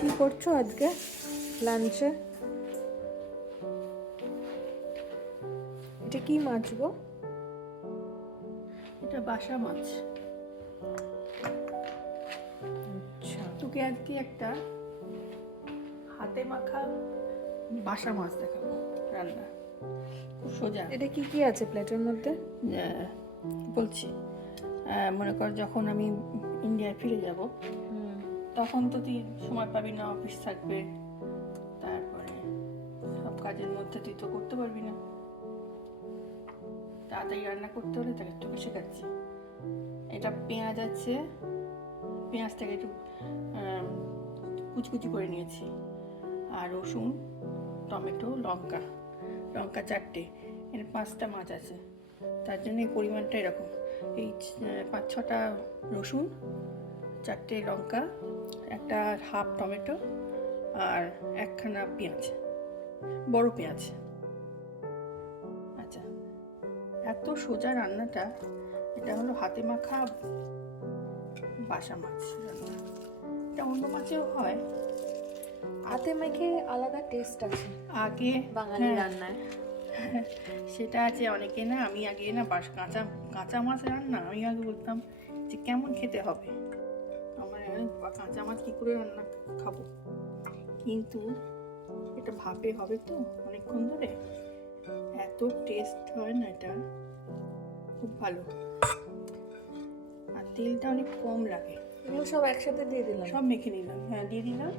কি করছো আজকে লাঞ্চে? এটা কি মাছ গো? এটা বাসা মাছ। আচ্ছা, তোকে আজকে একটা হাতে মাখা বাসা মাছ দেখাবো রান্না, খুব সোজা। এটা কি কি আছে প্লেটের মধ্যে? বলছি, মনে কর যখন আমি ইন্ডিয়ায় ফিরে যাব তখন তো তুই সময় পাবি না, অফিস থাকবে, তারপরে সব কাজের মধ্যে তুই তো করতে পারবি না। তাড়াতাড়ি রান্না করতে হলে তাকে তোকে শেখাচ্ছি। এটা পেঁয়াজ আছে, পেঁয়াজটাকে একটু কুচকুচি করে নিয়েছি, আর রসুন, টমেটো, লঙ্কা, লঙ্কা 4টে, এর 5টা মাছ আছে, তার জন্য এই পরিমাণটা এরকম। এই 5-6টা রসুন, 4টে লঙ্কা, একটা হাফ টমেটো, আর একখানা পেঁয়াজ, বড় পেঁয়াজ। আচ্ছা, এত সোজা রান্নাটা। এটা হলো হাতে মাখা বাসা মাছ রান্না। এটা অন্য মাছেও হয়, হাতে মেখে আলাদা টেস্ট আছে আগে বাঙালি রান্নায়। সেটা আছে অনেকে না। আমি আগে না কাঁচা মাছ রান্না আমি আগে বলতাম যে কেমন খেতে হবে, আমার কাঁচা মাছ কী করে রান্না খাবো, কিন্তু এটা ভাপে হবে তো অনেকক্ষণ ধরে, এত টেস্ট হয় না, এটা খুব ভালো, আর তেলটা অনেক কম লাগে। এগুলো সব একসাথে দিয়ে দিলাম, সব মেখে নিলাম, হ্যাঁ দিয়ে দিলাম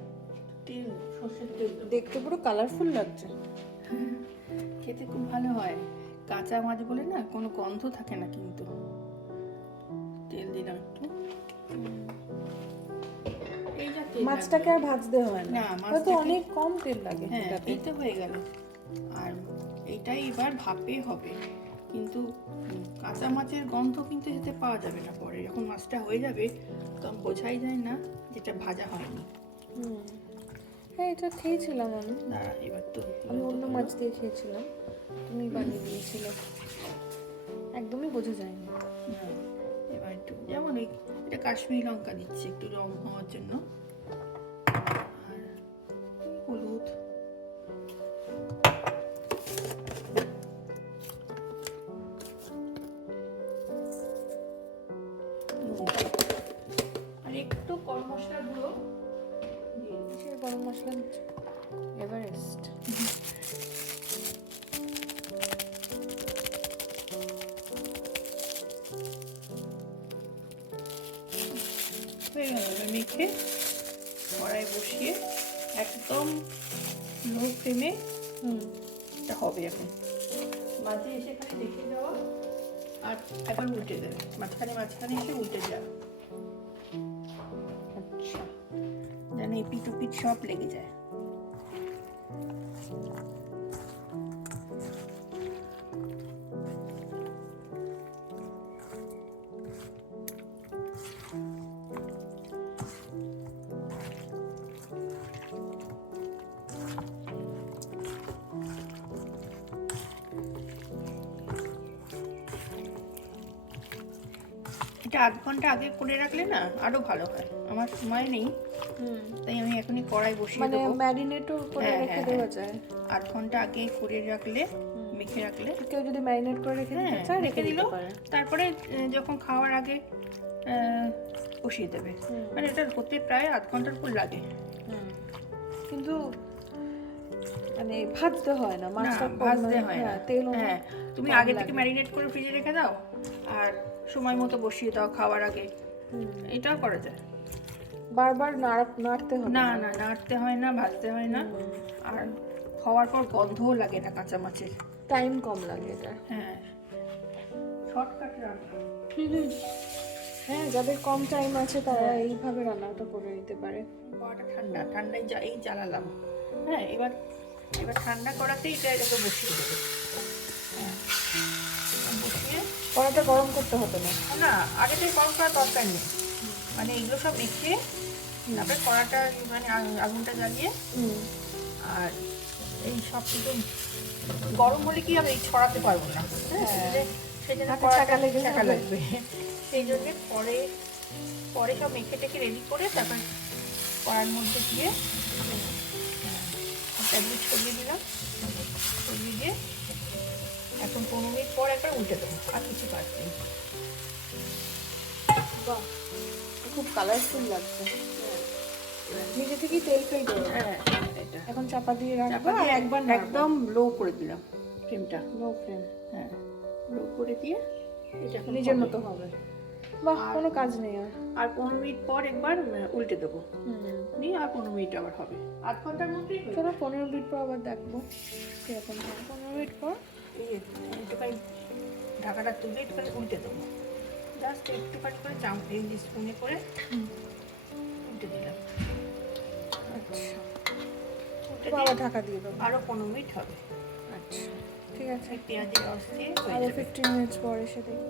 তেল, সর্ষের তেল। দেখতে পুরো কালারফুল লাগছে। খেতে খুব ভালো হয়, কাঁচা মাছ বলে না কোনো গন্ধ থাকে না। কিন্তু তেল দিলাম একটু, এই যা তেল মাছটাকে আর ভাজতে হয় না, না, তো অনেক কম তেল লাগে। হ্যাঁ এই তো হয়ে গেল। আর এইটাই এবার ভাপে হবে, কিন্তু কাঁচা মাছের গন্ধ কিন্তু এতে পাওয়া যাবে না। পরে যখন মাছটা হয়ে যাবে তখন বোঝাই যায় না যেটা ভাজা হয়নি। হ্যাঁ, এটা খেয়েছিলাম আমি। দাঁড়া, এবার তো আমি অন্য মাছ দিয়ে খেয়েছিলাম, তুমি বানিয়ে দিয়েছিলে, একদমই বোঝা যায়নি। এবার একটু যেমন এটা কাশ্মীরি লঙ্কা দিচ্ছি একটু রং হওয়ার জন্য, আর হলুদ, আর একটু গরম মশলার গুঁড়ো দিয়ে দিচ্ছি। সে গরম মশলা এভারেস্ট। হয়ে গেল। এবার মেখে কড়াই বসিয়ে একদম লো ফ্লেমে এটা হবে। এখন মাঝে এসে খালি দেখে যাওয়া, আর একবার উল্টে দেবে, মাঝখানে এসে উল্টে যাওয়া। আচ্ছা, যেন এপিট ওপিট সব লেগে যায়। এটা 8 ঘন্টা আগে করে রাখলে না আরো ভালো হয়। আমার সময় নেই, তাই আমি এখনই কড়াই বসিয়ে মানে দেবো। ম্যারিনেটও করে রেখে দেওয়া যায়। 8 ঘন্টা আগে করে রাখলে, মেখে রাখলে, কেউ যদি ম্যারিনেট করে রেখে দিতে চায় রেখে দিল, দিতে পারে। তারপরে যখন খাওয়ার আগে বসিয়ে দেবে। মানে এটা হতে প্রায় 8 ঘন্টার উপর লাগে। কিন্তু মানে ভাজতে হয় না, মাছটা ভাজতে হয় না, তেল। হ্যাঁ, তুমি আগে থেকে ম্যারিনেট করে ফ্রিজে রেখে দাও, আর সময় মতো বসিয়ে দাও খাওয়ার আগে, এটাও করা যায়। বারবার নাড়তে হয় না, নাড়তে হয় না, ভাজতে হয় না, আর খাওয়ার পর গন্ধও লাগে না কাঁচা মাছের। টাইম কম লাগে এটা। হ্যাঁ, শর্টকাট রান্না। হ্যাঁ, যাদের কম টাইম আছে তারা এইভাবে রান্নাটা করে নিতে পারে। কড়াটা ঠান্ডায় এই জ্বালালাম। হ্যাঁ, এবার ঠান্ডা করাতেই এটাকে বসিয়ে দেবে। হ্যাঁ, বসিয়ে কড়াটা গরম করতে হবে না। না, আগে থেকে গরম করার দরকার নেই। মানে এগুলো সব মেখে তারপরে কড়াটা মানে আগুনটা জ্বালিয়ে, আর এই সব কিছু গরম হলে কি হবে, ছড়াতে পারবো না। হ্যাঁ, সেই জন্য ছাকা লাগবে। সেই জন্য পরে সব মেখে টেখে রেডি করে তারপর কড়ার মধ্যে দিয়ে একটা দিয়ে ছড়িয়ে দিলাম, ছড়িয়ে দিয়ে এখন 15 মিনিট পর একবার উল্টে দেবো, আর কিছু কাজ নেই। বাহ, খুব কালারফুল লাগছে। নিজে থেকেই তেল ফেল দেবো। হ্যাঁ, এটা এখন চাপা দিয়ে রাখবো চাপা আর দিয়ে একবার একদম লো করে দিলাম ফ্লেমটা। লো ফ্লেম। হ্যাঁ, লো করে দিয়ে এটা এখন নিজের হবে। মতো হবে। বাহ, কোনো কাজ নেই আর। আর 15 মিনিট পর একবার উল্টে দেবো, নিয়ে আর 15 মিনিট আবার হবে, আধ ঘন্টার মধ্যেই হয়ে চলো 15 মিনিট পর আবার দেখবো কিরকম হয়। 15 মিনিট পর এই যে একটুখানি ঢাকাটা তুলে একটুখানি উল্টে দেবো, জাস্ট একটুখানি করে এই যে স্পুনে করে উল্টে দিলাম। আচ্ছা, উল্টে তো দিয়ে আবার ঢাকা দিয়ে দেবো। আরও 15 মিনিট হবে। আচ্ছা, ঠিক আছে। পেঁয়াজের রস দিয়ে হয়ে আরো যাবে। 15 মিনিটস পর এসে দেখি।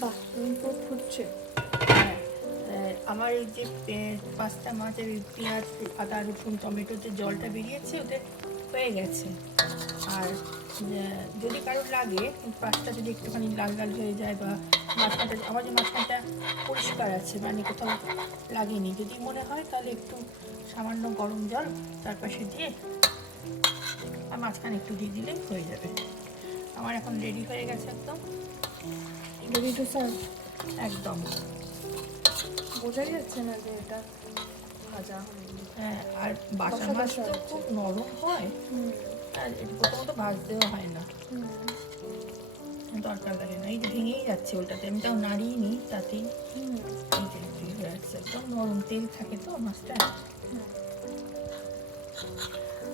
বাহ, পুরো ফুটছে। হ্যাঁ, আমার এই যে 5টা মাছের পেঁয়াজ, আদা, রসুন, টমেটোর যে জলটা বেরিয়েছে ওদের হয়ে গেছে। আর যদি কারোর লাগে পাঁচটা যদি একটুখানি লাল লাল হয়ে যায় বা মাঝখানটা, আমার যে মাঝখানটা পরিষ্কার আছে মানে কোথাও লাগেনি, যদি মনে হয় তাহলে একটু সামান্য গরম জল তার পাশে দিয়ে আর মাঝখানে একটু দিয়ে দিলেই হয়ে যাবে। আমার এখন রেডি হয়ে গেছে একদম, রেডি টু সার্ভ। একদম। বোঝাই যাচ্ছে না যে এটা ভাজা হয়নি। হ্যাঁ, আর বাসা কষা মাছ কষা তো হচ্ছে। খুব নরম হয়, আর প্রথমত ভাজতেও হয় না, দরকার লাগে না। এই যে ভেঙেই যাচ্ছে ওটাতে, আমি তাও নাড়িয়ে তাতেই এই যে হয়ে যাচ্ছে, একদম নরম তেল থাকে তো মাছটা।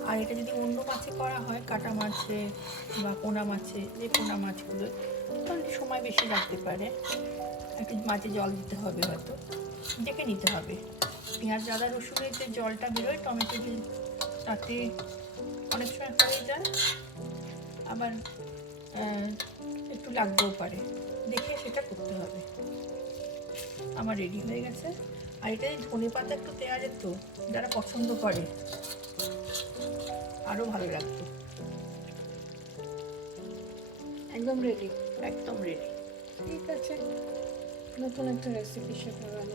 আর এটা যদি অন্য মাছে করা হয়, কাটা মাছে বা পোনা মাছে, যে পোনা মাছগুলো, তাহলে সময় বেশি লাগতে পারে, একটু মাঝে জল দিতে হবে, হয়তো দেখে নিতে হবে। পেঁয়াজ, আদা, রসুনের যে জলটা বেরোয় টমেটো দিয়ে, তাতে অনেক সময় হয়ে যায়, আবার একটু লাগতেও পারে, দেখে সেটা করতে হবে। আমার রেডি হয়ে গেছে। আর এটা ধনে পাতা একটু দেওয়া যেত, যারা পছন্দ করে আরও ভালো লাগতো। একদম রেডি। একদম রেডি। ঠিক আছে, নতুন একটা রেসিপি শেখা গেল।